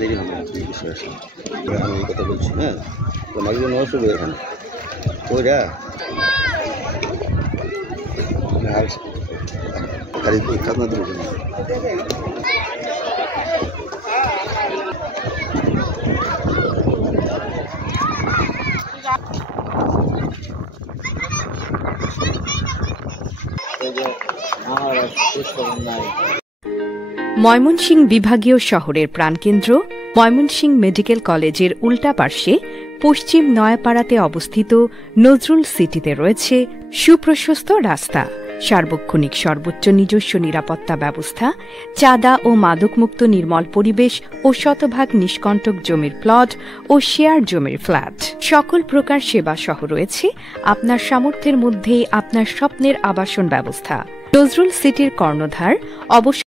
দেরি হবে বিষয় আসলে আমি এই কথা বলছি। হ্যাঁ, তোমার জন্য অসুবিধা এখানে ওইরা খালি খাজনা দেবো। ময়মনসিংহ বিভাগীয় শহরের প্রাণকেন্দ্র ময়মনসিংহ মেডিকেল কলেজের উল্টা পার্শ্বে পশ্চিম নয়াপাড়াতে অবস্থিত নজরুল সিটিতে রয়েছে সুপ্রশস্ত রাস্তা, সার্বক্ষণিক সর্বোচ্চ নিজস্ব নিরাপত্তা ব্যবস্থা, চাঁদা ও মাদকমুক্ত নির্মল পরিবেশ ও শতভাগ নিষ্কণ্টক জমির প্লট ও শেয়ার জমির ফ্ল্যাট, সকল প্রকার সেবা সহ রয়েছে আপনার সামর্থ্যের মধ্যেই আপনার স্বপ্নের আবাসন ব্যবস্থা। নজরুল সিটির কর্ণধার অবশ্য